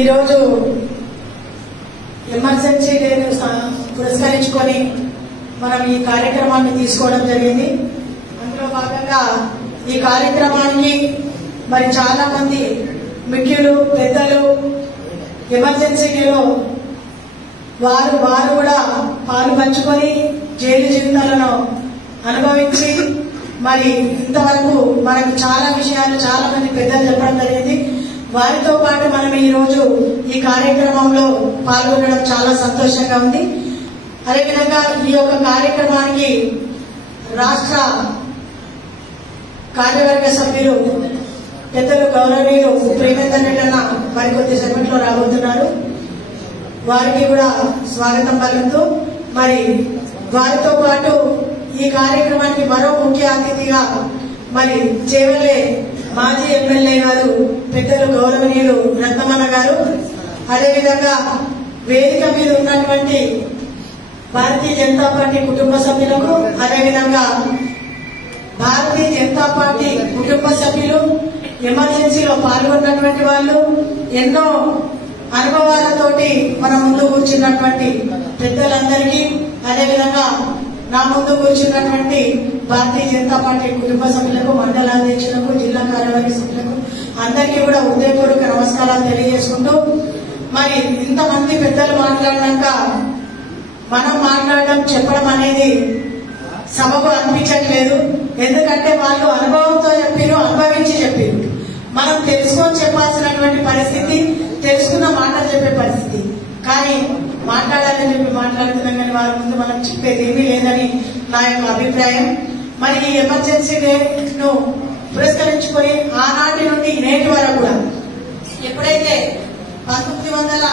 ఈ రోజు ఎమర్జెన్సీ డేను పురస్కరించుకొని మనం ఈ కార్యక్రమాన్ని తీసుకోవడం జరిగింది. అందులో భాగంగా ఈ కార్యక్రమానికి మరి చాలా మంది ముఖ్యులు పెద్దలు ఎమర్జెన్సీలో వారు కూడా పాలు పంచుకొని జైలు జీవితాలను అనుభవించి మరి ఇంతవరకు మనకు చాలా విషయాలు చాలా మంది పెద్దలు చెప్పడం జరిగింది. వారితో పాటు మనం ఈ రోజు ఈ కార్యక్రమంలో పాల్గొనడం చాలా సంతోషంగా ఉంది. అదేవిధంగా ఈ యొక్క కార్యక్రమానికి రాష్ట్ర కార్యవర్గ సభ్యులు పెద్దలు గౌరవనీయులు ప్రేమేందర్ రెడ్డి అన్న మరికొద్ది సెకండ్లో రాబోతున్నారు. వారికి కూడా స్వాగతం పలుకుతూ మరి వారితో పాటు ఈ కార్యక్రమానికి మరో ముఖ్య అతిథిగా మరి చేవెళ్ళే మాజీ ఎమ్మెల్యే గారు పెద్దలు గౌరవనీయులు రత్నమన్న గారు, అదేవిధంగా వేదిక మీద ఉన్నటువంటి భారతీయ జనతా పార్టీ కుటుంబ సభ్యులకు, అదేవిధంగా భారతీయ జనతా పార్టీ కుటుంబ సభ్యులు ఎమర్జెన్సీలో పాల్గొన్నటువంటి వాళ్ళు ఎన్నో అనుభవాలతోటి మన ముందు కూర్చున్నటువంటి పెద్దలందరికీ, అదేవిధంగా నా ముందు కూర్చున్నటువంటి భారతీయ జనతా పార్టీ కుటుంబ సభ్యులకు, మండలాధ్యక్షులకు, జిల్లా కార్యవర్గ సభ్యులకు అందరికీ కూడా హృదయపూర్వక నమస్కారాలు తెలియజేసుకుంటూ మరి ఇంతమంది పెద్దలు మాట్లాడినాక మనం మాట్లాడడం చెప్పడం అనేది సభకు అనిపించట్లేదు. ఎందుకంటే వాళ్ళు అనుభవంతో చెప్పారు, అనుభవించి చెప్పారు. మనం తెలుసుకొని చెప్పాల్సినటువంటి పరిస్థితి, తెలుసుకున్న మాటలు చెప్పే పరిస్థితి. కానీ మాట్లాడాలని చెప్పి మాట్లాడుతున్నాం కానీ వారి ముందు మనం చెప్పేది ఏమీ లేదని నా యొక్క అభిప్రాయం. మరి ఈ ఎమర్జెన్సీ డేను పురస్కరించుకొని ఆనాటి నుండి నేటి వరకు కూడా ఎప్పుడైతే 19